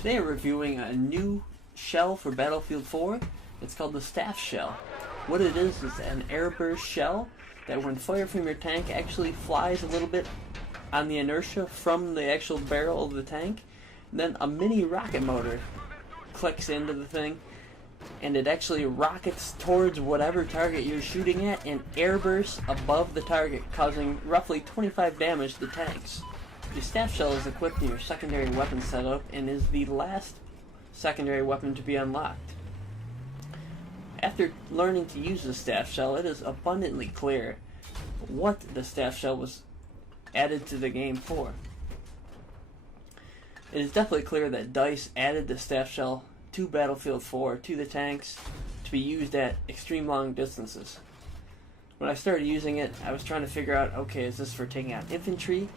Today I'm reviewing a new shell for Battlefield 4. It's called the Staff Shell. What it is an airburst shell that when fired from your tank actually flies a little bit on the inertia from the actual barrel of the tank. And then a mini rocket motor clicks into the thing and it actually rockets towards whatever target you're shooting at and airbursts above the target, causing roughly 25 damage to tanks. The Staff Shell is equipped in your secondary weapon setup and is the last secondary weapon to be unlocked. After learning to use the Staff Shell, it is abundantly clear what the Staff Shell was added to the game for. It is definitely clear that DICE added the Staff Shell to Battlefield 4, to the tanks, to be used at extreme long distances. When I started using it, I was trying to figure out, okay, is this for taking out infantry,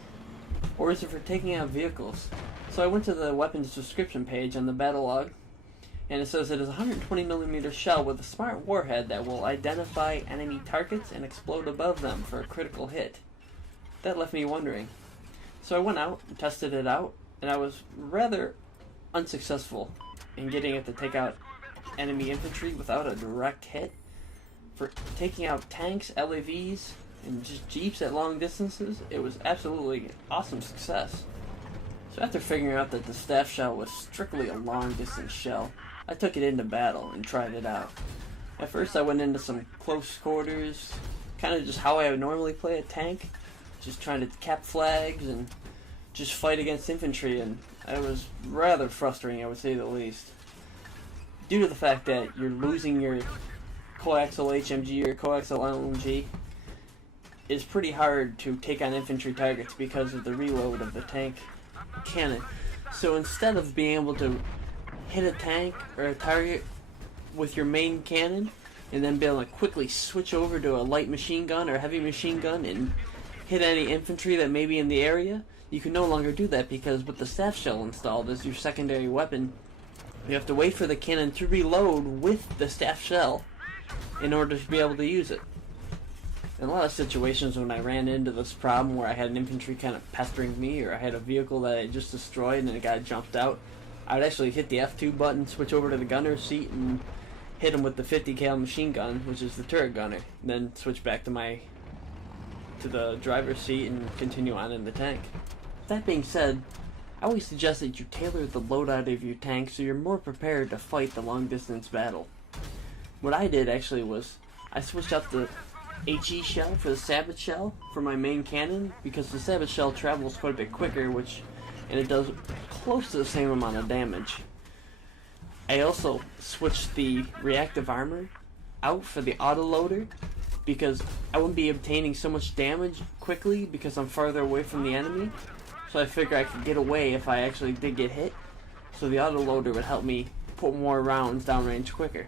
or is it for taking out vehicles? So I went to the weapons description page on the battle log, and it says it is a 120mm shell with a smart warhead that will identify enemy targets and explode above them for a critical hit. That left me wondering. So I went out and tested it out, and I was rather unsuccessful in getting it to take out enemy infantry without a direct hit. For taking out tanks, LAVs, and just jeeps at long distances, it was absolutely an awesome success. So after figuring out that the Staff Shell was strictly a long distance shell, I took it into battle and tried it out. At first I went into some close quarters, kind of just how I would normally play a tank, just trying to cap flags and just fight against infantry, and it was rather frustrating, I would say the least. Due to the fact that you're losing your coaxial HMG or coaxial LMG, it's pretty hard to take on infantry targets because of the reload of the tank cannon. So instead of being able to hit a tank or a target with your main cannon and then be able to quickly switch over to a light machine gun or heavy machine gun and hit any infantry that may be in the area, you can no longer do that because with the Staff Shell installed as your secondary weapon, you have to wait for the cannon to reload with the Staff Shell in order to be able to use it. In a lot of situations when I ran into this problem where I had an infantry kind of pestering me or I had a vehicle that I just destroyed and it got jumped out, I would actually hit the F2 button, switch over to the gunner's seat and hit him with the 50 cal machine gun, which is the turret gunner, and then switch back to the driver's seat and continue on in the tank. That being said, I always suggest that you tailor the loadout of your tank so you're more prepared to fight the long distance battle. What I did actually was I switched out the HE shell for the Savage shell for my main cannon because the Savage shell travels quite a bit quicker, and it does close to the same amount of damage. I also switched the reactive armor out for the autoloader because I wouldn't be obtaining so much damage quickly because I'm farther away from the enemy. So I figured I could get away if I actually did get hit. So the autoloader would help me put more rounds downrange quicker.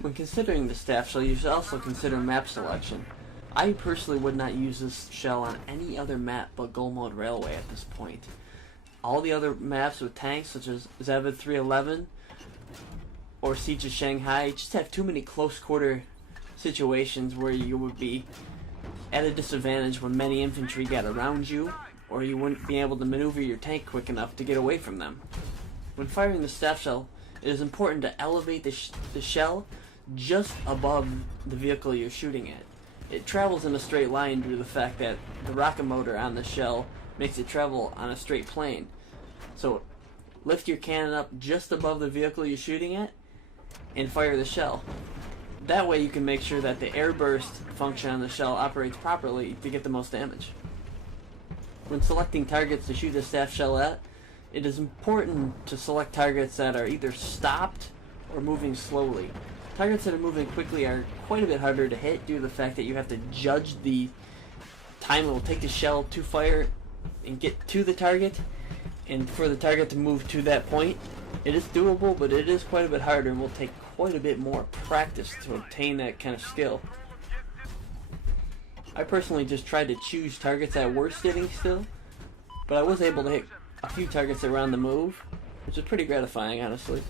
When considering the Staff Shell, you should also consider map selection. I personally would not use this shell on any other map but Gulmode Railway at this point. All the other maps with tanks such as Zavid 311 or Siege of Shanghai just have too many close quarter situations where you would be at a disadvantage when many infantry get around you, or you wouldn't be able to maneuver your tank quick enough to get away from them. When firing the Staff Shell, it is important to elevate the shell just above the vehicle you're shooting at. It travels in a straight line due to the fact that the rocket motor on the shell makes it travel on a straight plane. So lift your cannon up just above the vehicle you're shooting at and fire the shell. That way you can make sure that the airburst function on the shell operates properly to get the most damage. When selecting targets to shoot the Staff Shell at, it is important to select targets that are either stopped or moving slowly. Targets that are moving quickly are quite a bit harder to hit due to the fact that you have to judge the time it will take the shell to fire and get to the target, and for the target to move to that point. It is doable, but it is quite a bit harder and will take quite a bit more practice to obtain that kind of skill. I personally just tried to choose targets that were sitting still, but I was able to hit a few targets around the move, which is pretty gratifying, honestly.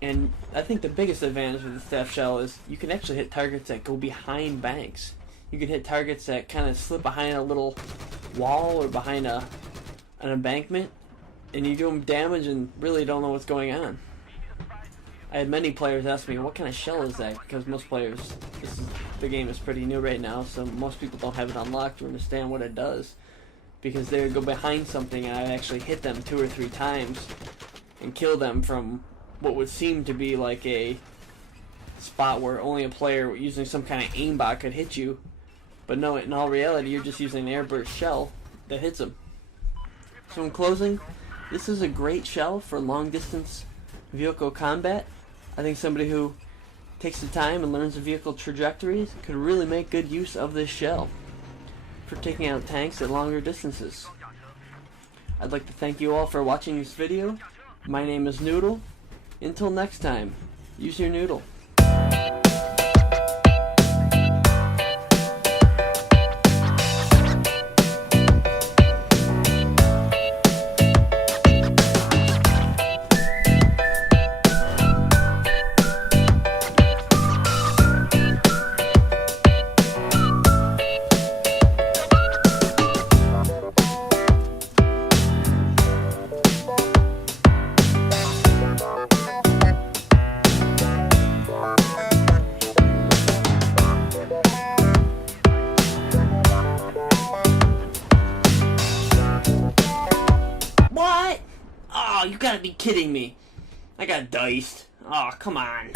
And I think the biggest advantage of the Staff Shell is you can actually hit targets that go behind banks. You can hit targets that kind of slip behind a little wall or behind an embankment and you do them damage and really don't know what's going on. I had many players ask me, what kind of shell is that? Because most players, the game is pretty new right now, so most people don't have it unlocked to understand what it does. Because they would go behind something and I'd actually hit them 2 or 3 times and kill them from what would seem to be like a spot where only a player using some kind of aimbot could hit you. But no, in all reality, you're just using an airburst shell that hits them. So in closing, this is a great shell for long-distance vehicle combat. I think somebody who takes the time and learns the vehicle trajectories could really make good use of this shell for taking out tanks at longer distances. I'd like to thank you all for watching this video. My name is Noodle. Until next time, use your noodle. What? Oh, you gotta be kidding me. I got diced. Oh, come on.